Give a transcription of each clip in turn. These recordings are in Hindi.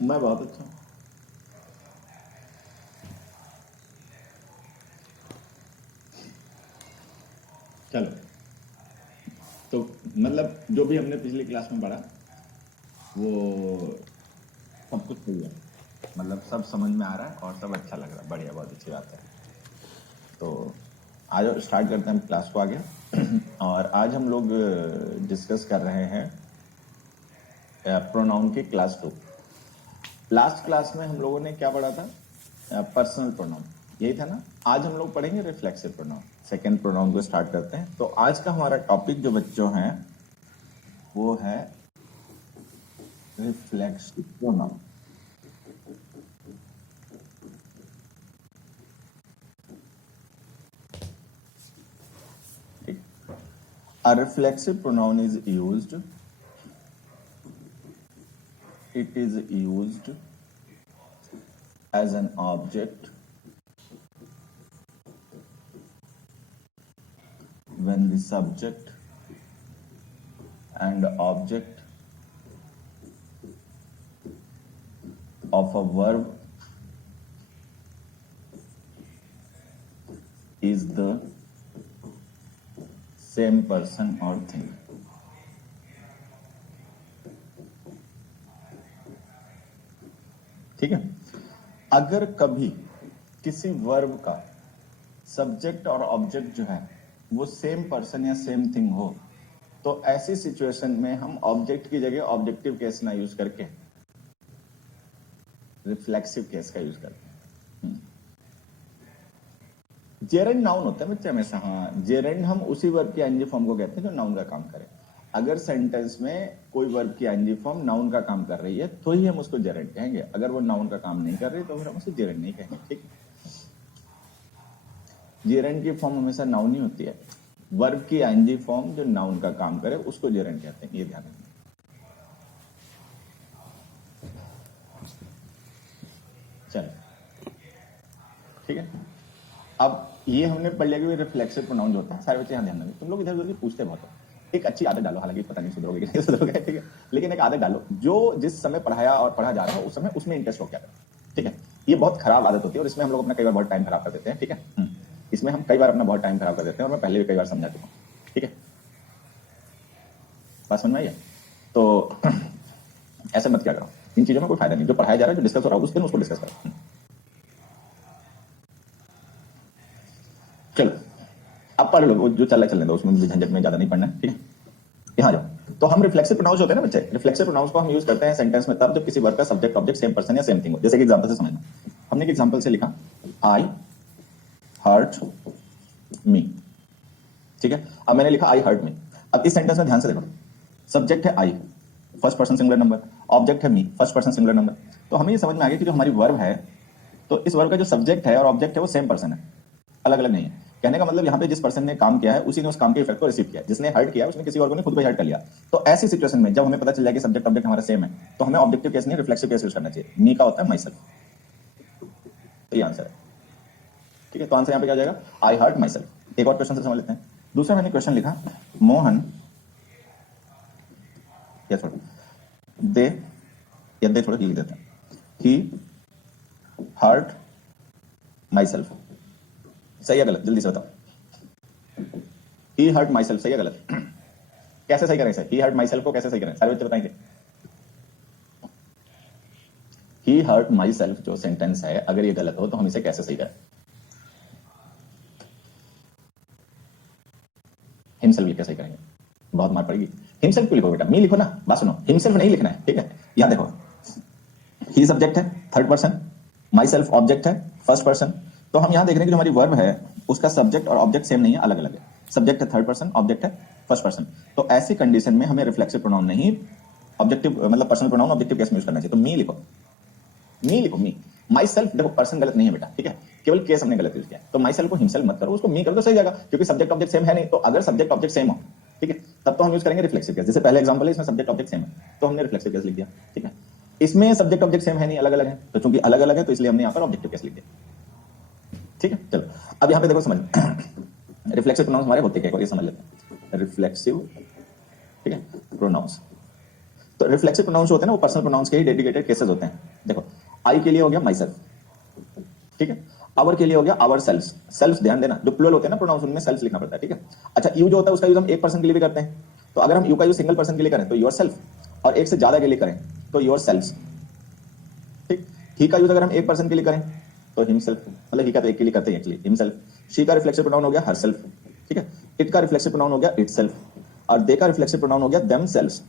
मैं बहुत अच्छा हूँ। चलो, तो मतलब जो भी हमने पिछली क्लास में पढ़ा वो सब कुछ सही है, मतलब सब समझ में आ रहा है और सब अच्छा लग रहा है। बढ़िया, बहुत अच्छी बात है। तो आज स्टार्ट करते हैं क्लास को आगे। और आज हम लोग डिस्कस कर रहे हैं प्रोनाउन की क्लास 2। लास्ट क्लास में हम लोगों ने क्या पढ़ा था? पर्सनल प्रोनाउन, यही था ना। आज हम लोग पढ़ेंगे रिफ्लेक्सिव प्रोनाउन। सेकेंड प्रोनाउन को स्टार्ट करते हैं। तो आज का हमारा टॉपिक जो बच्चों हैं वो है reflexive pronoun. A reflexive pronoun is used. It is used as an object when the subject and object of a verb is the same person or thing. ठीक है। अगर कभी किसी वर्ब का सब्जेक्ट और ऑब्जेक्ट जो है वो सेम पर्सन या सेम थिंग हो तो ऐसी सिचुएशन में हम ऑब्जेक्ट की जगह ऑब्जेक्टिव केस ना यूज करके रिफ्लेक्सिव केस का यूज करते हैं। जेरेंड नाउन होता है बच्चे हमेशा। हाँ, जेरेंड हम उसी वर्ब की आईएनजी फॉर्म को कहते हैं जो नाउन का काम करे। अगर सेंटेंस में कोई वर्ब की आईएनजी फॉर्म नाउन का काम कर रही है तो ही हम उसको जेरेंड कहेंगे। अगर वो नाउन का काम नहीं कर रही तो फिर हम उसे जेरेंड नहीं कहेंगे। ठीक है। जेरेंड की फॉर्म हमेशा नाउन ही होती है। वर्ब की आईएनजी फॉर्म जो नाउन का काम करे उसको जेरेंड कहते हैं। ये ध्यान रखना। चलो, ठीक है। अब ये हमने पढ़ लिया कि रिफ्लेक्सिव प्रोनाउन जो होता है। सारे बच्चे यहाँ ध्यान देंगे। तुम लोग इधर उधर पूछते बहुत हो। एक अच्छी आदत डालो, हालांकि पता नहीं सुधरोगे कि नहीं सुधरोगे, ठीक है, लेकिन एक आदत डालो जो जिस समय पढ़ाया और पढ़ा जा रहा हो उस समय उसमें इंटरेस्ट हो क्या करो। ठीक है। ये बहुत खराब आदत होती है और इसमें हम लोग अपना कई बार बहुत टाइम खराब कर देते हैं। ठीक है। इसमें हम कई बार अपना बहुत टाइम खराब कर देते हैं और मैं पहले भी कई बार समझा चुका हूँ। ठीक है, बात समझ में आई है? तो ऐसा मत क्या करो। इन चीजों में कोई फायदा नहीं। जो पढ़ाया जा रहा है, जो डिस्कस हो रहा है, उस दिन उसको डिस्कस करो। चलो, अब पढ़ लो जो चल रहा है चलने दो, उसमें मुझे झंझट में ज्यादा नहीं पढ़ना है। ठीक है, यहाँ जाओ। तो हम रिफ्लेक्सिव प्रोनाउंस होते हैं ना बच्चे, रिफ्लेक्सिव प्रोनाउंस को हम यूज करते हैं सेंटेंस में तब जब किसी वर्ब का सब्जेक्ट ऑब्जेक्ट सेम पर्सन या सेम थिंग हो। जैसे कि एग्जांपल से समझना। हमने एक एग्जांपल से लिखा आई हर्ट मी। ठीक है, अब मैंने लिखा आई हर्ट मी। अब इस सेंटेंस में ध्यान से देखो, सब्जेक्ट है I, first person singular number, object है me, first person singular number. तो हमें ये समझ में आ गया कि जो हमारी वर्ब है तो इस वर्ब का जो सब्जेक्ट है और ऑब्जेक्ट है वो सेम पर्सन है, अलग अलग नहीं है। कहने का मतलब यहाँ पे जिस पर्सन ने काम किया है उसी ने उस काम के इफेक्ट को रिसीव किया। जिसने हर्ट किया उसने किसी और को नहीं, खुद को हर्ट कर लिया। तो ऐसी सिचुएशन में जब हमें पता चल जाए कि सब्जेक्ट ऑब्जेक्ट हमारा सेम है तो हमें ऑब्जेक्टिव केस नहीं रिफ्लेक्सिव केस यूज करना चाहिए। मी का होता है माई सेल्फ। तो ये आंसर है। ठीक है, तो आंसर यहाँ पे क्या हो जाएगा? आई हर्ट माई सेल्फ। एक और क्वेश्चन से समझ लेते हैं। दूसरा मैंने क्वेश्चन लिखा मोहन या छोड़ो दे, या दे छोड़ो, लिख देते हैं ही हर्ट माई सेल्फ। सही है गलत? जल्दी से बताओ। ही हर्ट माई सेल्फ सही है गलत? कैसे सही करें इसे? ही हर्ट माई सेल्फ को कैसे सही करें? सारे बच्चे बताएंगे। ही हर्ट माई सेल्फ जो सेंटेंस है, अगर ये गलत हो तो हम इसे कैसे सही करें? हिमसेल्फ लिख के सही करेंगे। बहुत मार पड़ेगी। हिमसेल्फ क्यों लिखो बेटा? मी लिखो ना। बात सुनो, हिमसेल्फ नहीं लिखना है। ठीक है, यहां देखो, ही सब्जेक्ट है third person, my self object है फर्स्ट पर्सन। तो हम यहां देख रहे हैं कि जो हमारी वर्ब है उसका सब्जेक्ट और ऑब्जेक्ट सेम नहीं है, अलग अलग है। सब्जेक्ट है थर्ड पर्सन, ऑब्जेक्ट है फर्स्ट पर्सन। तो ऐसी कंडीशन में हमें रिफ्लेक्सिव प्रोनाउन नहीं, ऑब्जेक्टिव मतलब पर्सनल प्रोनाउन ऑब्जेक्टिव केस में यूज करना चाहिए। तो मी लिखो, मी लिखो, मी। माई सेल्फ देखो, पर्सन गलत नहीं है बेटा। ठीक है, केवल केस हमने गलत यूज किया। तो माई सेल्फ को हिमसेल्फ मत करो, उसको मी करो तो सही जाएगा, क्योंकि सब्जेक्ट ऑब्जेक्ट सेम है नहीं। तो अगर सब्जेक्ट ऑब्जेक्ट सेम हो, ठीक है, तब तो हम यूज करेंगे रिफ्लेक्सिव केस। जैसे पहले एग्जांपल है, इसमें सब्जेक्ट ऑब्जेक्ट सेम है तो हमने रिफ्लेक्सिव केस लिख दिया। ठीक है, इसमें सब्जेक्ट ऑब्जेक्ट सेम है नहीं, अलग अलग है। तो चूंकि अलग अलग है तो इसलिए हमने यहां पर ऑब्जेक्टिव केस लिख दिया। ठीक है, चलो अब यहां पे देखो, समझ रिफ्लेक्सिव प्रोनाउंस हमारे होते क्या, ये समझ लेते हैं। रिफ्लेक्सिव, ठीक है, प्रोनाउंस तो रिफ्लेक्सिव प्रोनाउंस होते हैं ना, वो पर्सनल प्रोनाउंस के ही डेडिकेटेड केसेस होते हैं। देखो आई के लिए हो गया माई सेल्फ, ठीक है। आवर के लिए हो गया आवर सेल्फ। सेल्फ ध्यान देना, जो प्लूरल होते हैं ना प्रोनाउंस, उनमें सेल्फ लिखना पड़ता है, ठीक है। अच्छा यू जो होता है उसका यूज हम एक पर्सन के लिए भी करते हैं, तो अगर हम यू का यूज सिंगल पर्सन के लिए करें तो योर सेल्फ, और एक से ज्यादा के लिए करें तो योर सेल्फ, ठीक। ही का यूज अगर हम एक पर्सन के लिए करें तो हिमसेल्फ, मतलब ही का तो एक के लिए करते हैं एक्चुअली, हिमसेल्फ। शी का रिफ्लेक्सिव प्रोनाउन हो गया हर सेल्फ, ठीक है। इट का रिफ्लेक्सिव प्रोनाउन हो गया इट सेल्फ, और दे का रिफ्लेक्सिव प्रोनाउन हो गया देम सेल्फ।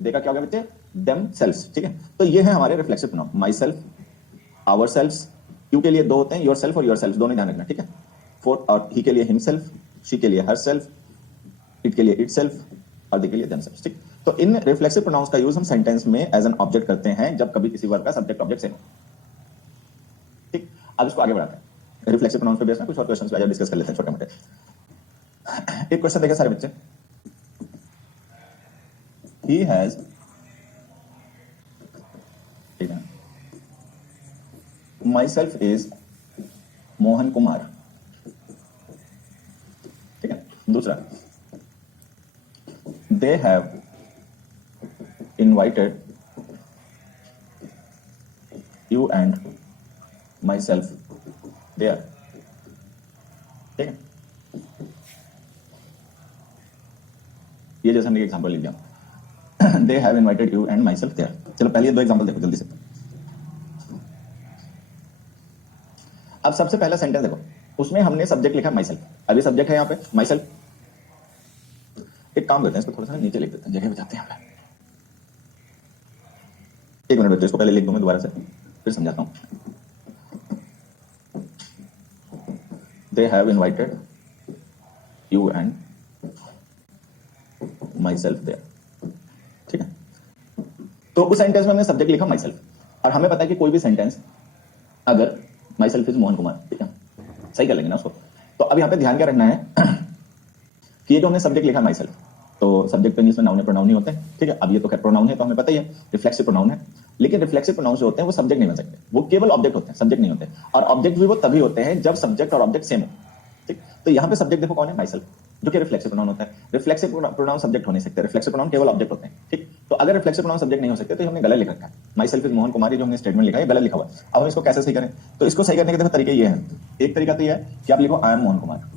दे का क्या हो गया बच्चे, देम सेल्फ, ठीक है। तो ये है हमारे reflexive pronoun, myself, ourself. You के लिए दो होते हैं, योर सेल्फ और योर सेल्फ, दोनों ध्यान रखना, ठीक है। फोर, और ही के लिए हिमसेल्फ, शी के लिए हर सेल्फ, इट के लिए इट सेल्फ, और दे के लिए देम सेल्फ, ठीक। तो इन रिफ्लेक्सिव प्रोनाउंस का यूज हम सेंटेंस में एज एन ऑब्जेक्ट करते हैं जब कभी किसी वर्ब का सब्जेक्ट ऑब्जेक्ट सेम हो, ठीक। अब इसको आगे बढ़ाते हैं, रिफ्लेक्सिव प्रोनाउंस पे बेस में कुछ और क्वेश्चंस पे डिस्कस कर लेते हैं छोटे मोटे। एक क्वेश्चन देखें सारे बच्चे, ही हैज, ठीक है, myself is Mohan Kumar, ठीक है। दूसरा, they have invited you and myself there, ठीक है। ये जैसे हमने एग्जाम्पल ले लिया, they have invited you and myself there. चलो पहले दो एग्जाम्पल देखो जल्दी से। अब सबसे पहला सेंटेंस देखो, उसमें हमने सब्जेक्ट लिखा माई सेल्फ, अभी सब्जेक्ट है यहाँ पे माई सेल्फ। एक काम करते हैं, इसको थोड़ा सा नीचे लिख देते हैं, जगह बचाते हैं यहाँ पे। एक मिनट बच्चों, इसको पहले लिख दूं मैं दोबारा से, फिर समझाता हूं। They have invited you and myself there, ठीक है। तो उस सेंटेंस में हमने सब्जेक्ट लिखा माई सेल्फ, और हमें पता है कि कोई भी सेंटेंस अगर my self is Mohan Kumar, ठीक है, सही कर लेंगे ना उसको। तो अब यहाँ पे ध्यान क्या रखना है कि ये जो हमने सब्जेक्ट लिखा माई सेल्फ, तो सब्जेक्ट तो इंग्लिश में नाउन है प्रोनाउन ही होते हैं, ठीक है। अब ये तो खैर प्रोनाउन है तो हमें पता ही है, रिफ्लेक्सिव प्रोनाउन है, लेकिन रिफ्लेक्सिव प्रोनाउन जो होते हैं वो सब्जेक्ट नहीं बन सकते, वो केवल ऑब्जेक्ट होते हैं, सब्जेक्ट नहीं होते। और ऑब्जेक्ट भी वो तभी होते हैं जब सब्जेक्ट और ऑब्जेक्ट सेम हो, ठीक। तो यहाँ पे सब्जेक्ट देखो कौन है, माई सेल्फ, जो कि रिफ्लेक्सिव प्रोनाउन होता है। रिफ्लेक्सिव प्रोनाउन सब्जेक्ट हो नहीं सकते, रिफ्लेक्सिव प्रोनाउन केवल ऑब्जेक्ट होते हैं, ठीक। तो अगर रिफ्लेक्सिव प्रोनाउन सब्जेक्ट नहीं हो सकते तो हमने गलत लिख रखा है, myself is Mohan Kumar, जो हमने स्टेटमेंट लिखा है गलत लिखा हुआ है। अब हम इसको कैसे सही करें, तो इसको सही करने के देखो तरीके ये है। एक तरीका तो ये है कि आप लिखो आई एम मोहन कुमार,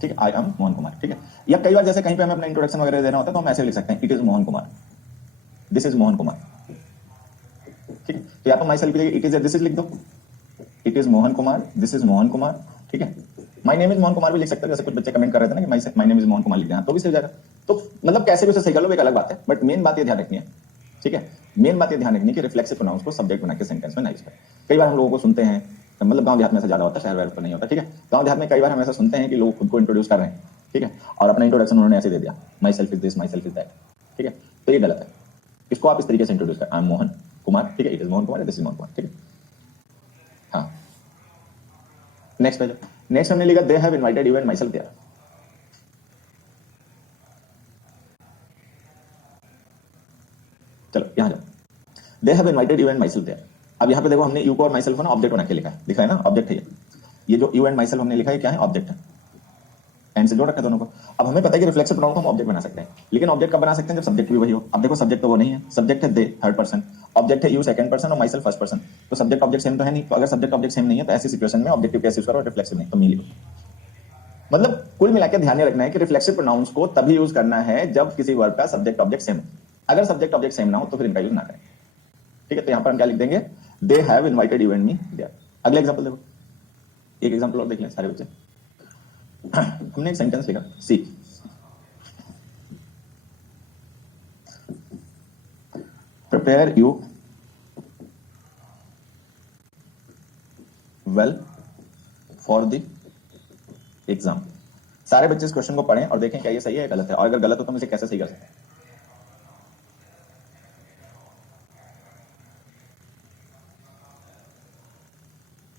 ठीक है, आई एम मोहन कुमार, ठीक है। या कई बार जैसे कहीं पे हमें अपना इंट्रोडक्शन वगैरह देना होता है तो हम ऐसे लिख सकते हैं, it is Mohan Kumar, this is Mohan Kumar, ठीक है। तो या तो my self it is this is लिख दो, it is Mohan Kumar, this is Mohan Kumar, ठीक है। My name is Mohan Kumar भी लिख सकते हो, जैसे कुछ बच्चे कमेंट कर रहे थे ना कि my name is Mohan Kumar लिख देना, तो भी सही जाएगा। तो मतलब कैसे भी उसे सही कर लो, एक अलग बात है, बट मेन बात ये ध्यान रखनी है, ठीक है। मेन बात ये ध्यान रखनी है कि रिफ्लेक्सिव प्रोनाउंस को सब्जेक्ट बना के सेंटेंस में ना यूज करें। कई बार हम लोगों को सुनते हैं, मतलब गांव देहात में ऐसा ज्यादा होता है, शहर पर नहीं होता, ठीक है। गांव देहात में कई बार हम ऐसा सुनते हैं कि लोग खुद को इंट्रोड्यूस कर रहे हैं, ठीक है, और अपना इंट्रोडक्शन उन्होंने ऐसे दे दिया, my self is this, my self is that, ठीक है। तो ये गलत है, इसको आप इस तरीके से इंट्रोड्यूस करें, आई एम मोहन कुमार, ठीक है, it is Mohan Kumar, this is Mohan Kumar, ठीक है। हाँ, नेक्स्ट पेज, नेक्स्ट हमने लिखा they have invited you and myself there. चलो यहां जाओ, they have invited you and myself there. अब यहां पे देखो हमने यू को और माई सेल्फ को ना ऑब्जेक्ट बना के लिखा है, दिखा है ना, ऑब्जेक्ट है ये जो यू एंड माई सेल्फ हमने लिखा है क्या है, ऑब्जेक्ट है, एंड से जोड़ रखा है दोनों को। अब हमें पता है कि रिफ्लेक्सिव प्रोनाउन को हम ऑब्जेक्ट बना सकते हैं, लेकिन ऑब्जेक्ट कब बना सकते हैं, जब सब्जेक्ट भी वही हो। अब देखो सब्जेक्ट तो वो नहीं है, सब्जेक्ट है दे थर्ड पर्सन, ऑब्जेक्ट है यू सेकंड पर्सन और माई सेल्फ फर्स्ट पर्सन, तो सब्जेक्ट ऑब्जेक्ट सेम तो है नहीं। तो अगर सब्जेक्ट ऑब्जेक्ट सेम नहीं है तो ऐसी सिचुएशन में ऑब्जेक्टिव केस यूज करो, रिफ्लेक्सिव नहीं तो मी लिखो। मतलब कुल मिलाकर ध्यान में रखना है कि रिफ्लेक्सिव प्रोनाउंस को तभी यूज करना है जब किसी वर्ब का सब्जेक्ट ऑब्जेक्ट सेम हो। अगर सब्जेक्ट ऑब्जेक्ट सेम ना हो तो फिर इनका यूज ना करें, ठीक है। तो यहां पर हम क्या लिख देंगे, they have invited you and me there. अगला एग्जांपल देखो, एक एग्जांपल और देख लें सारे बच्चे। हमने एक सेंटेंस लिखा, she prepare you well for the exam. सारे बच्चे इस क्वेश्चन को पढ़ें और देखें क्या ये सही है या गलत है, और अगर गलत हो तो हम इसे कैसे सही कर सकते हैं।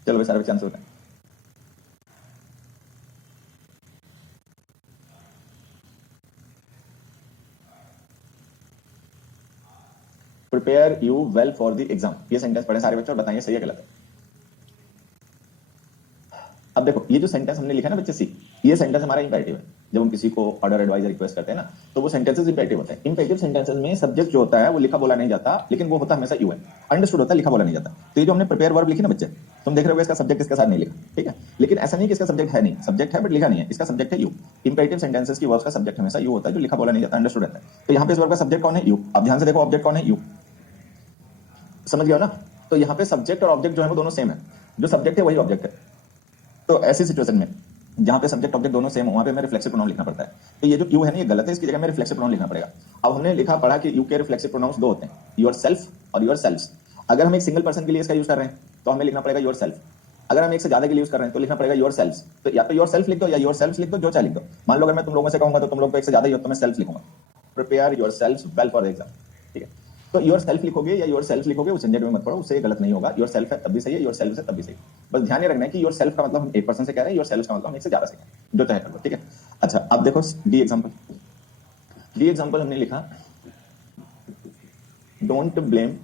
चलो भाई सारे बच्चे आंसर बताएं। Prepare you well for the exam, ये सेंटेंस पढ़े सारे बच्चे और बताइए सही है गलत है। अब देखो ये जो सेंटेंस हमने लिखा है ना बच्चे सी, ये सेंटेंस हमारा इंपेरेटिव है, जब हम किसी को ऑर्डर एडवाइस रिक्वेस्ट करते हैं ना, तो वो सेंटेंसेस इंपेरेटिव होते हैं। इंपेरेटिव सेंटेंसेस में सब्जेक्ट जो होता है वो लिखा बोला नहीं जाता, लेकिन वो होता हमेशा यू है, अंडरस्टूड होता है, लिखा बोला नहीं जाता। तो ये जो हमने प्रिपेयर वर्ब लिखी ना बच्चे, तुम देख रहे हो इसका सब्जेक्ट इसके साथ नहीं लिखा, ठीक है, लेकिन ऐसा नहीं कि इसका सब्जेक्ट है नहीं, सब्जेक्ट है बट लिखा नहीं है, इसका सब्जेक्ट है यू। इंपेरेटिव सेंटेंसेस की वर्ब्स का सब्जेक्ट हमेशा यू होता है, जो लिखा बोला नहीं जाता, अंडरस्टूड रहता है। तो यहाँ पे इस वर्ब का सब्जेक्ट कौन है? यू। अब ध्यान से देखो ऑब्जेक्ट कौन है? यू। समझ गया ना? तो यहाँ पे सब्जेक्ट और ऑब्जेक्ट जो है वो दोनों सेम है, जो सब्जेक्ट है वही ऑब्जेक्ट है। तो ऐसी सिचुएशन में जहां पे सब्जेक्ट ऑब्जेक्ट दोनों सेम हो, वहां पे हमें रिफ्लेक्सिव प्रोनाउन लिखना पड़ता है। तो ये जो यू है ना, ये गलत है, इसकी जगह में रिफ्लेक्सिव प्रोनाउन लिखना पड़ेगा। अब हमने लिखा पढ़ा कि यू के रिफ्लेक्सिव प्रोनाउंस दो होते हैं, योर सेल्फ और योर सेल्फ्स। अगर हम एक सिंगल पर्सन के लिए इसका यूज कर रहे हैं तो हमें लिखना पड़ेगा योर सेल्फ। अगर हम एक से ज्यादा के लिए यूज कर रहे हैं तो लिखना पड़ेगा योर सेल्फ्स। तो या तो योर सेल्फ लिख दो या योर सेल्फ्स लिख दो, जो चाहे लिख दो। मान लो अगर मैं तुम लोगों से कहूंगा तो तुम लोग को एक से ज्यादा ही हो तो मैं सेल्फ लिखूंगा, prepare your self well for exam, ठीक है। तो योर सेल्फ लिखोगे या योर सेल्फ लिखोगे, उस झंझट में मत पड़ो, उससे गलत नहीं होगा। योर सेल्फ है तब भी सही है, योर सेल्फ है तब भी सही। बस ध्यान ये रखना है कि योर सेल्फ का मतलब हम एक पर्सन से कह रहे हैं, योर सेल्फ का मतलब हम एक से ज्यादा से कह रहे हैं, जो चाहे कर लो, ठीक है। अच्छा अब देखो डी एग्जांपल। डी एग्जांपल हमने लिखा don't blame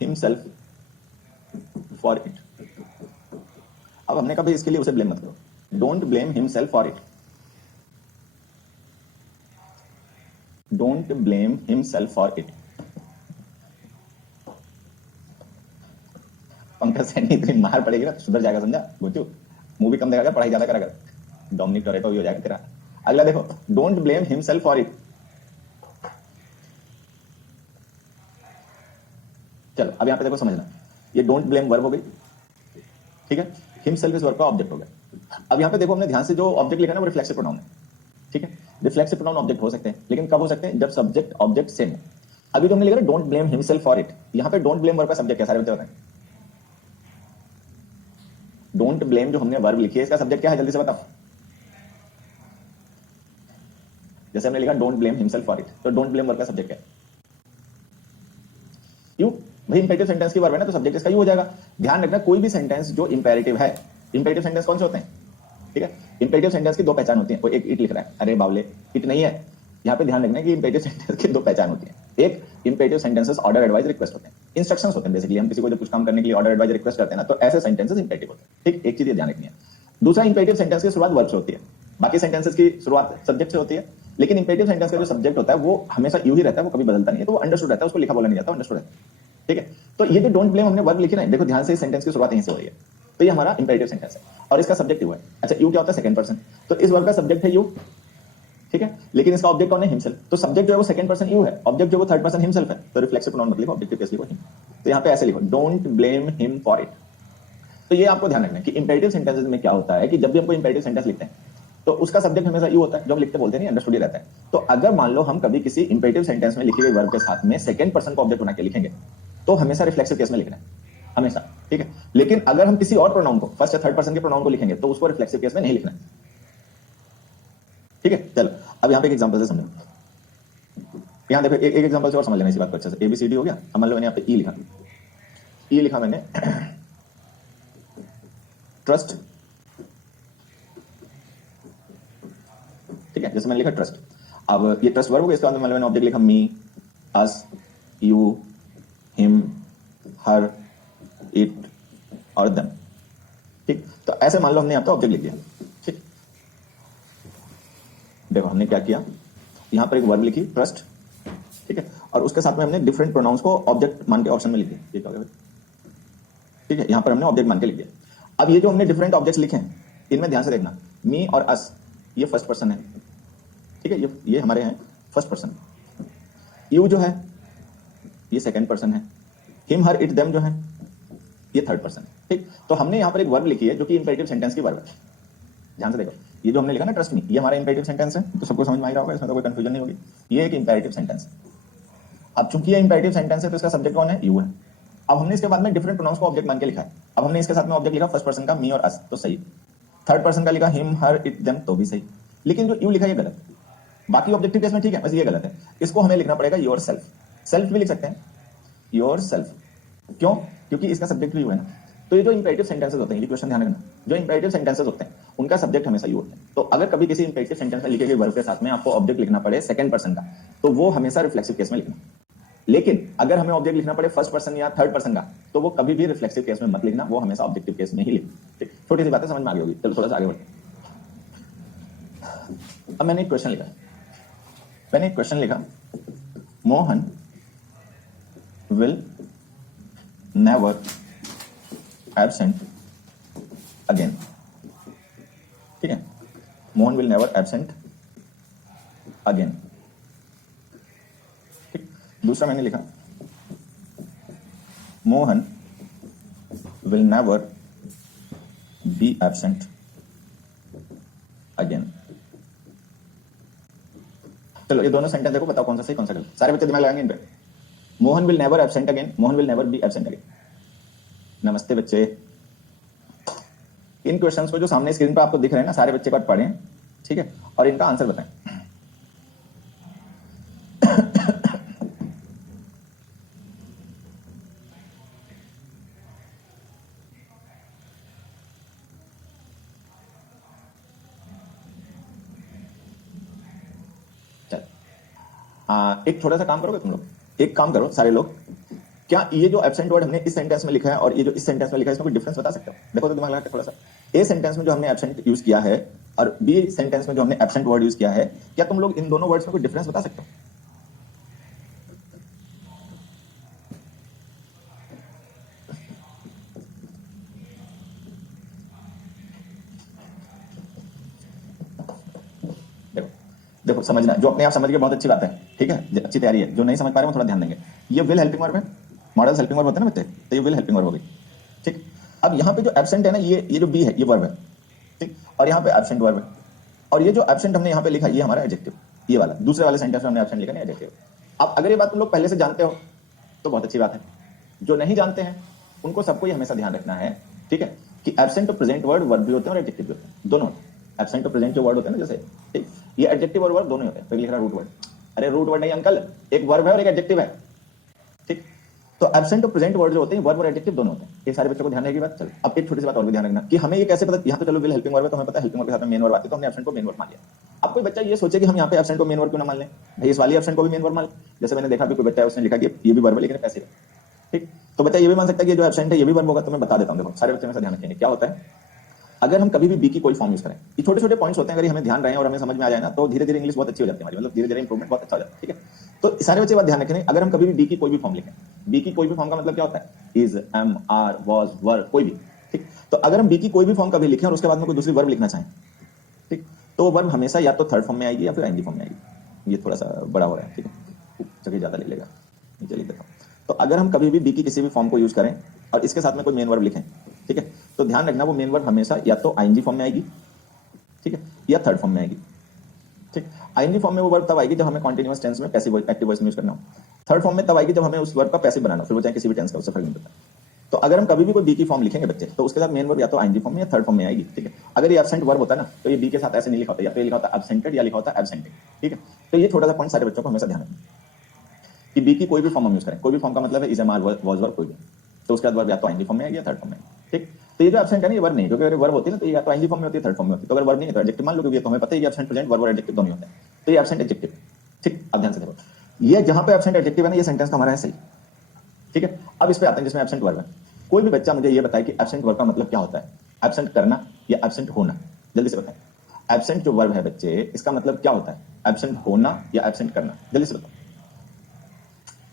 himself for it. अब हमने कहा भाई इसके लिए उसे ब्लेम मत करो, don't blame himself for it, don't blame himself for it. Pankaj Saini इतनी मार पड़ेगी ना तो सुधर जाएगा, समझा? बुद्धू मूवी कम देखा, पढ़ाई ज्यादा करा कर, डोमिनिक टोरेटो भी हो जाएगा तेरा। अगला देखो, don't blame himself for it. चलो अब यहां पे देखो समझना, ये डोंट ब्लेम वर्ब हो गई, ठीक है, हिमसेल्फ इस वर्ब का ऑब्जेक्ट हो गया। अब यहां पे देखो हमने ध्यान से जो ऑब्जेक्ट लिखा ना वो रिफ्लेक्सिव प्रोनाउन है, ठीक है। रिफ्लेक्सिव प्रोनाउन ऑब्जेक्ट हो सकते हैं, लेकिन कब हो सकते हैं? जब सब्जेक्ट ऑब्जेक्ट सेम है। अभी जो हमने लिखा don't blame himself for it, यहां पे डोंट ब्लेम वर्ब का सब्जेक्ट क्या? सारे बच्चे बताएं, डोंट ब्लेम जो हमने वर्ब लिखी है इसका सब्जेक्ट क्या है? जल्दी से बताओ। जैसे हमने लिखा don't blame himself for it, तो डोंट ब्लेम वर्ब का सब्जेक्ट क्या है? यू। भाई इंपेरेटिव सेंटेंस की वर्ब है ना, तो सब्जेक्ट इसका यू हो जाएगा। ध्यान रखना कोई भी सेंटेंस जो इंपेरेटिव है, इंपेरेटिव सेंटेंस कौन से होते हैं? ठीक है, इंपेरेटिव सेंटेंस की दो पहचान होती है। कोई एक इट लिख रहा है, अरे बावले इट नहीं है। यहां पे ध्यान रखना कि इंपेरेटिव सेंटेंस की दो पहचान होती है। एक, imperative sentences order advice request होते हैं, इंस्ट्रक्शंस होते हैं। बेसिकली हम किसी को जब कुछ काम करने के लिए ऑर्डर एडवाइस रिक्वेस्ट करते हैं ना, तो ऐसे सेंटेंसेस इंपेरेटिव होते हैं, ठीक। एक चीज ध्यान रखनी है। दूसरा, इंपेरेटिव सेंटेंस की शुरुआत वर्ब से होती है, बाकी सेंटेंसेस की शुरुआत सब्जेक्ट से होती है। लेकिन इंपेरेटिव सेंटेंस का जो सब्जेक्ट होता है वो हमेशा यू ही रहता है, वो कभी बदलता नहीं है, तो वो अंडरस्टूड रहता है, उसको लिखा बोला नहीं जाता, अंडरस्टूड है, ठीक है। तो ये जो डोंट ब्लेम हमने वर्ब लिखी ना, देखो ध्यान से, सेंटेंस की शुरुआत यहीं से हो रही है, तो ये हमारा इंपेरेटिव सेंटेंस है और इसका सब्जेक्ट यू है। अच्छा, यू क्या होता है? Second person. तो इस वर्ब का सब्जेक्ट है यू, ठीक है, लेकिन इसका ऑब्जेक्ट कौन है? हिमसेल्फ। तो सब्जेक्ट जो है वो सेकंड पर्सन यू है, ऑब्जेक्ट जो वो थर्ड पर्सन हिमसेल्फ है, तो रिफ्लेक्सिव प्रोनाउन मत लिखो, ऑब्जेक्टिव केस लिखो हिम। तो यहां पे ऐसे लिखो, don't blame him for it. तो ये आपको ध्यान रखना है कि इंपेरेटिव सेंटेंसेस में क्या होता है कि जब भी हमको इंपेरेटिव सेंटेंस लिखते हैं तो उसका सब्जेक्ट हमेशा यू होता है, जो हम लिखते बोलते नहीं, अंडरस्टूड ही रहता है। तो अगर मान लो हम कभी किसी इंपेरेटिव सेंटेंस में लिखी गई वर्ब के साथ में सेकंड पर्सन को ऑब्जेक्ट बना के लिखेंगे तो हमेशा रिफ्लेक्सिव केस में लिखना है, हमेशा, ठीक है। लेकिन अगर हम किसी और प्रोनाउन को, फर्स्ट या थर्ड पर्सन के प्रोनाउन को लिखेंगे तो उसको रिफ्लेक्सिव केस में नहीं लिखना है, ठीक है। चलो अब यहां पे एक एग्जांपल से समझो। यहां देखो एक एग्जांपल से और समझ लेना इसी बात को अच्छे से। एबीसीडी हो गया, अब मान लो मैंने यहां पे ई लिखा, ई लिखा मैंने ट्रस्ट, ठीक है, जैसे मैंने लिखा ट्रस्ट। अब ये ट्रस्ट वर्ब हो गया, इसके बाद मान लो मैंने ऑब्जेक्ट लिखा मी, अस, यू, हिम, हर, इट और देम, ठीक। तो ऐसे मान लो हमने यहां पे ऑब्जेक्ट लिख दिया, ठीक। देखो हमने क्या किया, यहां पर एक वर्ब लिखी ट्रस्ट, ठीक है, और उसके साथ में हमने डिफरेंट प्रोनाउंस को ऑब्जेक्ट मान के ऑप्शन में लिख दिया, ठीक है। यहां पर हमने ऑब्जेक्ट मान के लिख दिया। अब ये जो हमने डिफरेंट ऑब्जेक्ट्स लिखे हैं इनमें ध्यान से देखना, मी और अस ये फर्स्ट पर्सन है, ठीक है, ये हमारे हैं फर्स्ट पर्सन। यू जो है ये सेकंड पर्सन है, हिम, हर, इट, देम जो है ये थर्ड पर्सन, ठीक। तो हमने यहां पर एक वर्ब लिखी है जो कि इंपेरेटिव सेंटेंस की वर्ब है। ध्यान से देखो, ये जो हमने लिखा ना ट्रस्ट मी, ये हमारा इंपेरेटिव सेंटेंस है, तो सबको समझ में आ रहा होगा, इसमें तो कोई कंफ्यूजन नहीं होगी। ये एक इंपेरेटिव सेंटेंस। अब चूंकि ये इंपेरेटिव सेंटेंस है तो इसका सब्जेक्ट कौन है? यू है। अब हमने इसके बाद में डिफरेंट प्रोनाउंस को ऑब्जेक्ट मान के लिखा है। अब हमने इसके साथ में ऑब्जेक्ट लिखा फर्स्ट पर्सन का मी और अस, तो सही। थर्ड पर्सन का लिखा हिम, हर, इट, देम, तो भी सही। लेकिन जो यू लिखा ये गलत। बाकी ऑब्जेक्टिव केस में ठीक है, बस ये गलत है। इसको हमें लिखना पड़ेगा योर सेल्फ। सेल्फ भी लिख सकते हैं, योर सेल्फ। क्यों? क्योंकि इसका सब्जेक्ट भी यू है ना। तो ये जो इंपेरेटिव सेंटेंसेस होते हैं, ये क्वेश्चन ध्यान रखना, जो इंपेरेटिव सेंटेंसेस होते हैं उनका सब्जेक्ट हमेशा यू होता है। तो अगर कभी किसी इंपेरेटिव सेंटेंस में लिखे गए वर्ब के साथ में आपको ऑब्जेक्ट लिखना पड़े सेकंड पर्सन का, तो वो हमेशा रिफ्लेक्सिव केस में लिखना। लेकिन अगर हमें ऑब्जेक्ट लिखना पड़े फर्स्ट पर्सन या थर्ड पर्सन का, तो वो कभी भी रिफ्लेक्सिव केस में मत लिखना, वो हमेशा ऑब्जेक्टिव केस में ही लिखना, ठीक। छोटी सी बातें समझ में आ गई होगी। चलो थोड़ा सा आगे बढ़ते हैं। अब मैंने एक क्वेश्चन लिखा, Mohan will never absent again. ठीक है, Mohan will never absent again. ठीक, दूसरा मैंने लिखा, Mohan will never be absent again. चलो ये दोनों सेंटेंस देखो, बताओ कौन सा सही कौन सा गलत। सारे बच्चे दिमाग लगाएंगे इन पे। Mohan will never absent again, Mohan will never be absent again. नमस्ते बच्चे, इन क्वेश्चंस को जो सामने स्क्रीन पर आपको दिख रहे हैं ना, सारे बच्चे को पढ़ें, ठीक है, और इनका आंसर बताएं। एक छोटा सा काम करोगे तुम लोग, एक काम करो सारे लोग, क्या ये जो एब्सेंट वर्ड हमने इस सेंटेंस में लिखा है और ये जो इस सेंटेंस में लिखा है, इसमें कोई डिफरेंस बता सकते हो? देखो तो दिमाग लगा के थोड़ा सा। ए सेंटेंस में जो हमने एब्सेंट यूज किया है और बी सेंटेंस में जो हमने एब्सेंट वर्ड यूज किया है, क्या तुम लोग इन दोनों वर्ड्स में कोई डिफरेंस बता सकते हो? देखो समझना, जो अपने आप समझ के बहुत अच्छी बात है, ठीक है, अच्छी तैयारी है। जो नहीं समझ पा रहे वो थोड़ा ध्यान देंगे। ये विल हेल्पिंग वर्ब है, मॉडल्स हेल्पिंग वर्ब होते हैं ना बच्चे, तो ये विल हेल्पिंग वर्ब हो गई। ठीक, अब यहाँ पे जो एब्सेंट है ना, ये जो बी है ये वर्ब है, ठीक, और यहाँ पे एब्सेंट वर्ब है, और ये जो एब्सेंट हमने यहाँ पे लिखा ये हमारा एडजेक्टिव, ये वाला दूसरे वाले सेंटेंस में हमने एब्सेंट लिखा नहीं एडजेक्टिव। अब अगर ये बात तुम लोग पहले से जानते हो तो बहुत अच्छी बात है। जो नहीं जानते हैं उनको सबको ये हमेशा ध्यान रखना है, ठीक है, कि एब्सेंट और प्रेजेंट वर्ड वर्ब भी होते हैं और एडजेक्टिव भी होते हैं, दोनों। एब्सेंट और प्रेजेंट जो वर्ड होते हैं ना, जैसे ठीक, ये एडजेक्टिव और वर्ब दोनों होते हैं। तो लिख रहा रूट वर्ड, अरे रूट वर्ड नहीं अंकल, एक वर्ब है और एक एडजेक्टिव है। ठीक, तो एब्सेंट और प्रेजेंट वर्ड जो होते हैं वर्ब और एडजेक्टिव दोनों होते हैं। ये सारे बच्चों को ध्यान रखने की बात। चलो अब एक छोटी सी बात और भी ध्यान रखना कि हमें ये कैसे पता, यहाँ तो चलो विल हेल्पिंग वर्ब है तो हमें पता है हेल्पिंग वर्ब के साथ में मेन वर्ब आती है, तो हमने एब्सेंट को मेन वर्ब मान लिया। अब कोई बच्चा ये सोचे कि हम यहाँ पे एब्सेंट को मेन वर्ब क्यों ना मान लें, भाई इस वाली एब्सेंट को भी मेन वर्ब मान लें। जैसे मैंने देखा कि कोई बच्चा है उसने लिखा कि ये भी वर्ब है लेकिन पैसिव है, ठीक, तो बच्चा ये भी मान सकता है कि जो एब्सेंट है ये भी वर्ब होगा। तो मैं बता देता हूँ, देखो सारे बच्चे में से ध्यान रखेंगे क्या होता है। अगर हम कभी भी बी की कोई फॉर्म यूज करें, ये छोटे छोटे पॉइंट्स होते हैं, अगर हमें ध्यान रहे और हमें समझ में आ जाए ना, तो धीरे धीरे इंग्लिश बहुत अच्छी हो जाती है हमारी, मतलब धीरे धीरे इंप्रूवमेंट बहुत अच्छा हो जाता है। ठीक है, तो सारे बच्चे बात ध्यान रखें, अगर हम कभी भी बी की कोई भी फॉर्म लिखें, बी की कोई भी फॉर्म का मतलब क्या होता है, इज, एम, आर, वॉज, वर, कोई भी। ठीक, तो अगर हम बी की कोई भी फॉर्म कभी लिखें और उसके बाद में कोई दूसरी वर्ब लिखना चाहें, ठीक, तो वर्ब हमेशा या तो थर्ड फॉर्म में आएगी या फिर आईएनजी फॉर्म में आएगी। ये थोड़ा सा बड़ा हो रहा है, ठीक है, जगह ज्यादा ले लेगा, नीचे लिख देता हूं। तो अगर हम कभी भी बी की किसी भी फॉर्म को यूज करें और इसके साथ में कोई मेन वर्ब लिखें, ठीक है, तो ध्यान रखना वो मेन वर्ब हमेशा या तो आईएनजी फॉर्म में आएगी, ठीक है, या थर्ड फॉर्म में आएगी। ठीक, आईएनजी फॉर्म में वो वर्ब तब आएगी जब हमें कॉन्टिन्यूअस टेंस में पैसिव एक्टिव वॉइस में यूज करना हो। थर्ड फॉर्म में तब आएगी जब हमें उस वर्ब का पैसिव बनाना हो, फिर वो चाहे किसी भी टेंस का, उससे फर्क नहीं पड़ता। तो अगर हम कभी भी कोई बी की फॉर्म लिखेंगे बच्चे, तो उसके साथ मेन वर्ब या तो आईएनजी फॉर्म में या थर्ड फॉर्म में आएगी। ठीक है, अगर ये एब्सेंट वर्ब होता है ना, तो ये बी के साथ ऐसे नहीं लिखा होता, या तो ये लिखा होता एब्सेंटेड या लिखा होता एब्सेंटेड। ठीक है, तो ये छोटा सा पॉइंट सारे बच्चों को हमेशा ध्यान रखना कि बी की कोई भी फॉर्म हम यूज करें, कोई भी फॉर्म का मतलब है इज, एम, आर, वॉज, वर, कोई भी, तो उसके बाद वर्ब या तो आईएनजी फॉर्म में आएगी या थर्ड फॉर्म में। ठीक, तो ये जो एब्सेंट है ना, ये वर्ब नहीं, क्योंकि अगर वर्ब होती है ना तो ये या तो आईएनजी फॉर्म में होती है, थर्ड फॉर्म में होती है। तो अगर वर्ब नहीं है तो एडजेक्टिव मान लो, क्योंकि तो हमें पता है कि एब्सेंट प्रेजेंट वर्ब और एडजेक्टिव दोनों होते हैं, तो ये एब्सेंट एडजेक्टिव। ठीक, अब ध्यान से देखो, ये जहां पे एब्सेंट एडजेक्टिव है ना, ये सेंटेंस तो हमारा है सही। ठीक है, अब इस पे आते हैं जिसमें एब्सेंट वर्ब है। कोई भी बच्चा मुझे ये बताए कि एब्सेंट वर्ब का मतलब क्या होता है, एब्सेंट करना या एब्सेंट होना, जल्दी से बताएं। एब्सेंट जो वर्ब है बच्चे, इसका मतलब क्या होता है, एब्सेंट होना या एब्सेंट करना, जल्दी से बताओ।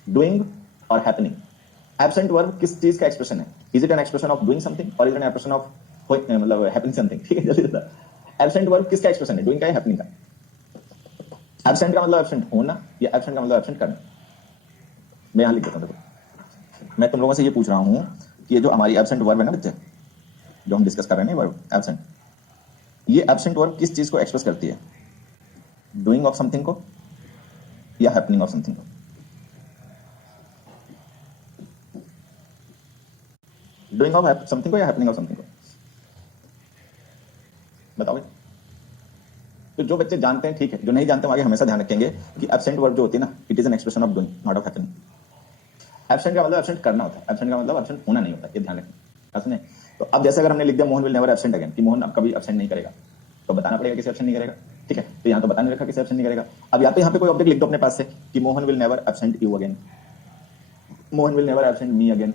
डूइंग और हैपनिंग, एब्सेंट वर्ब किस चीज का एक्सप्रेशन है, is it an expression of doing something और is it an expression of मतलब हैपनिंग समथिंग। ठीक है, जल्दी बताओ, एब्सेंट वर्ब किसका एक्सप्रेशन है, डूइंग का या हैपनिंग का? एब्सेंट का मतलब एब्सेंट होना या एब्सेंट का मतलब एब्सेंट करना? मैं यहां लिख देता हूं, देखो मैं तुम लोगों से ये पूछ रहा हूं कि ये जो हमारी एब्सेंट वर्ब है ना बच्चे, जो हम डिस्कस कर रहे हैं वर्ब एब्सेंट, ये एब्सेंट वर्ब किस चीज को एक्सप्रेस करती है, डूइंग ऑफ समथिंग को या हैपनिंग ऑफ समथिंग को? डूइंग ऑफ समथिंग को या हैपनिंग ऑफ समथिंग को? बताओ। तो जो बच्चे जानते हैं ठीक है, जो नहीं जानते हैं आगे हमेशा ध्यान रखेंगे कि एब्सेंट वर्ब जो होती है ना, it is an expression of doing not of happening. Absent का मतलब एब्सेंट करना होता है, एब्सेंट का मतलब एब्सेंट होना नहीं होता, ये ध्यान रखें। नहीं तो अब जैसे अगर हमने लिख दिया Mohan will never absent again, कि मोहन अब कभी एब्सेंट नहीं करेगा, तो बताना पड़ेगा किसे एब्सेंट नहीं करेगा। ठीक है, तो यहाँ तो बता नहीं रखा किसे एब्सेंट नहीं करेगा। अब या तो यहाँ पे कोई ऑब्जेक्ट लिख दो अपने पास से कि Mohan will never absent you again, Mohan will never absent me again.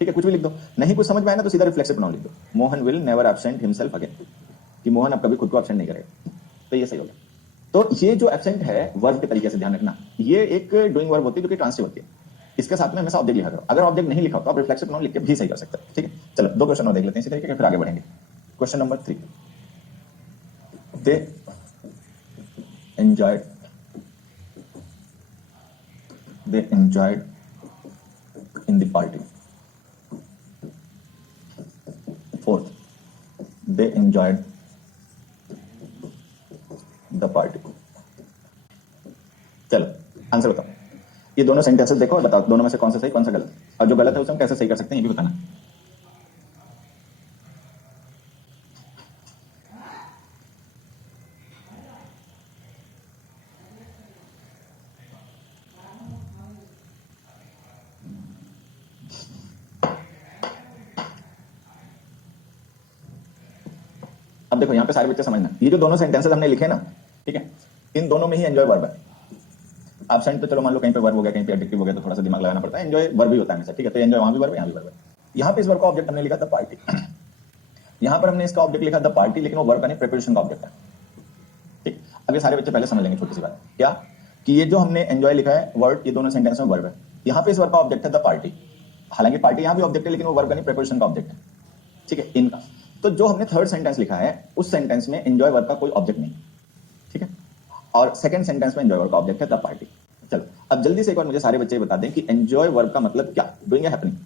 ठीक है, कुछ भी लिख दो। नहीं कुछ समझ में आए ना तो सीधा रिफ्लेक्सिव प्रोनाउन लिख दो, Mohan will never absent himself again, कि मोहन अब कभी खुद को एब्सेंट नहीं करेगा। तो ये सही हो गया। तो ये जो एब्सेंट है वर्ब के तरीके से ध्यान रखना, ये एक डूइंग वर्ब होती है जो कि ट्रांसिटिव होती है। इसके साथ में हमेशा ऑब्जेक्ट लिखा करो। अगर ऑब्जेक्ट नहीं लिखा तो आप रिफ्लेक्सिव प्रोनाउन लिख के भी सही कर सकते हैं। ठीक है, चलो 2 क्वेश्चन और देख लेते हैं इसी तरीके के, फिर आगे बढ़ेंगे। Question number 3, they enjoyed in the party. 4th, they enjoyed the party। चलो आंसर बताओ। ये दोनों सेंटेंसेस देखो और बताओ दोनों में से कौन सा सही कौन सा गलत, और जो गलत है उसे हम कैसे सही कर सकते हैं ये भी बताना। अब देखो यहाँ पे सारे बच्चे समझना, ये जो दोनों सेंटेंसेस हमने लिखे ना, ठीक है, इन दोनों में ही एंजॉय वर्ब है। एब्सेंट तो चलो मान लो कहीं पे वर्ब हो गया, कहीं पे एडजेक्टिव हो गया, तो थोड़ा सा दिमाग लगाना पड़ता है। एंजॉय वर्ब ही होता है हमेशा, ठीक है, तो एंजॉय वहां भी वर्ब है, यहाँ भी वर्ब है। यहाँ पे इस वर्ब का ऑब्जेक्ट हमने लिखा द पार्टी, यहाँ पर हमने इसका ऑब्जेक्ट लिखा द पार्टी, लेकिन वो वर्ब का नहीं, प्रीपोजिशन का ऑब्जेक्ट है। ठीक, अब ये सारे बच्चे पहले समझ लेंगे छोटी सी बात, क्या कि ये जो हमने एंजॉय लिखा है वर्ड, ये दोनों सेंटेंस में वर्ब है। यहाँ पे इस वर्ब का ऑब्जेक्ट है द पार्टी, हालांकि पार्टी यहाँ भी ऑब्जेक्ट है लेकिन वो वर्ब का नहीं, प्रीपोजिशन का ऑब्जेक्ट है। ठीक है, इनका तो जो हमने थर्ड सेंटेंस लिखा है उस सेंटेंस में एंजॉय वर्ब का कोई ऑब्जेक्ट नहीं। ठीक है, और सेकंड सेंटेंस में एंजॉय वर्ब का ऑब्जेक्ट है द पार्टी। चलो अब जल्दी से एक बार मुझे सारे बच्चे बता दें कि एंजॉय वर्ब का मतलब क्या, डूइंग या हैपनिंग।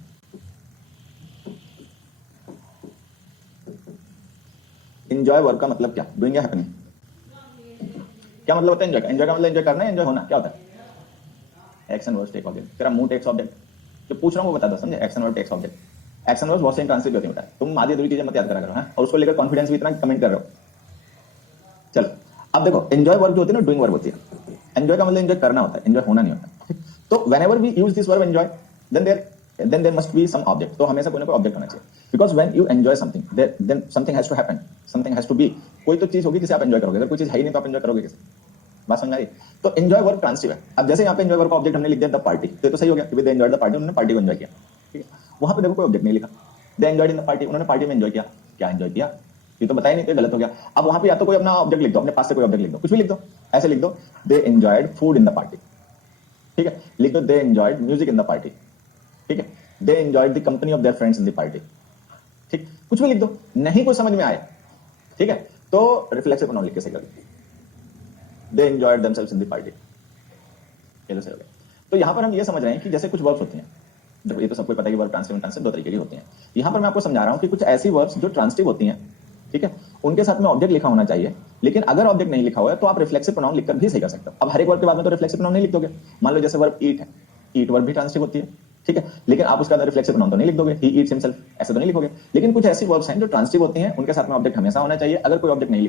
एंजॉय वर्ब का मतलब क्या, डूइंग या हैपनिंग। क्या मतलब होता है एंजॉय का? एंजॉय का मतलब एंजॉय करना है, एंजॉय होना, क्या होता है? Action verb take object. तेरा मुंह टेक्स ऑब्जेक्ट, जो पूछ रहा हूं वो बता दो, समझे? Action verb takes object. Action verb बहुत से ट्रांसलेट होती है, तुम आधी अधूरी चीजें मत याद करा करो, और उसको लेकर कॉन्फिडेंस भी इतना कमेंट कर रहे हो। चलो अब देखो, एंजॉय वर्ब जो होती है ना, डूइंग वर्ब होती है। एंजॉय का मतलब एंजॉय करना होता है, एंजॉय होना नहीं होता। तो whenever we use this verb enjoy, then there must be some object. तो हमेशा कोई ना कोई ऑब्जेक्ट होना चाहिए, because when you enjoy something then something has to happen, something has to be. कोई तो चीज होगी जिसे आप एंजॉय करोगे, अगर कोई चीज है ही नहीं तो आप एंजॉय करोगे कैसे? बात समझ आ रही? तो एंजॉय वर्ब ट्रांसिटिव है। अब जैसे यहाँ पे एंजॉय वर्ब का ऑब्जेक्ट हमने लिख दिया द पार्टी, तो सही हो गया, विद एंजॉयड द पार्टी, उन्होंने पार्टी को एंजॉय किया। ठीक है, वहां पे देखो कोई ऑब्जेक्ट नहीं लिखा, दे एंजॉयड इन द पार्टी, उन्होंने पार्टी में एंजॉय किया। क्या एंजॉय किया ये तो बताया नहीं, तो गलत हो गया। अब वहां पे या तो कोई अपना ऑब्जेक्ट लिख दो, अपने पास से कोई ऑब्जेक्ट लिख दो, कुछ भी लिख दो, ऐसे लिख दो they enjoyed food in the party. ठीक है, लिख दो they enjoyed music in the party. ठीक है, they enjoyed the company of their friends in the party. ठीक, कुछ भी लिख दो, नहीं कुछ समझ में आए, ठीक है, तो रिफ्लेक्सिव प्रोनाउन लिख के सही कर दो, they enjoyed themselves in the party. ये तो सही हो गया। तो यहां पर हम ये समझ रहे हैं कि जैसे कुछ वर्ब्स होती हैं, देखो ये तो सबको पता है कि वर्ब ट्रांसिटिव ट्रांसिटिव दो तरीके की होती हैं। यहां पर मैं आपको समझा रहा हूं कि कुछ ऐसी वर्ब्स जो ट्रांसिटिव होती हैं, ठीक है, उनके साथ में ऑब्जेक्ट लिखा होना चाहिए, लेकिन अगर ऑब्जेक्ट नहीं लिखा हुआ है तो आप रिफ्लेक्सिव प्रोनाउन लिखकर भी सही कर सकते हो। अब हर एक वर्ब के बाद में तो रिफ्लेक्सिव प्रोनाउन नहीं लिख दोगे। मान लो जैसे वर्ब ईट है, ईट वर्ब भी ट्रांसिटिव होती है, ठीक है, लेकिन आप उसका अंदर रिफ्लेक्सिव प्रोनाउन तो नहीं लिख दोगे, ही ईट्स हिमसेल्फ, ऐसे तो नहीं लिखोगे। लेकिन कुछ ऐसी वर्ब्स हैं जो ट्रांसिटिव होती हैं, उनके साथ में ऑब्जेक्ट हमेशा होना चाहिए। अगर कोई ऑब्जेक्ट नहीं